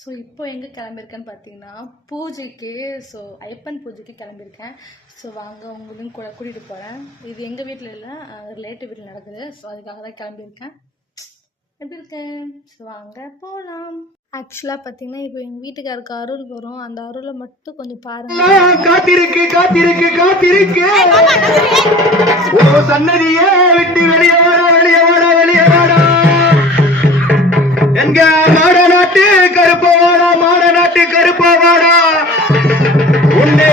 So இப்போ எங்கே கிளம்பியிருக்கேன்னு பார்த்தீங்கன்னா பூஜைக்கு. ஸோ ஐயப்பன் பூஜைக்கு கிளம்பியிருக்கேன். ஸோ வாங்க உங்களையும் கூட கூட்டிகிட்டு போகிறேன். இது எங்கள் வீட்டில் இல்லை, ரிலேட்டிவ் வீட்டில் நடக்குது. ஸோ அதுக்காக தான் கிளம்பியிருக்கேன். எப்படி இருக்கேன்? ஸோ வாங்க போகலாம். ஆக்சுவலாக பார்த்தீங்கன்னா இப்போ எங்கள் வீட்டுக்காருக்கு அருள் வரும். அந்த அருளை மட்டும் கொஞ்சம் பாருங்க. காத்திருக்கு காத்திருக்கு காத்திருக்கு சன்னதியே விட்டு வெளியே வாடா வெளியே வாடா வெளியே வாடா. எங்க மாட நாட்டு கருப்ப வாடா மாட நாட்டு கருப்ப வாடா. உன்னை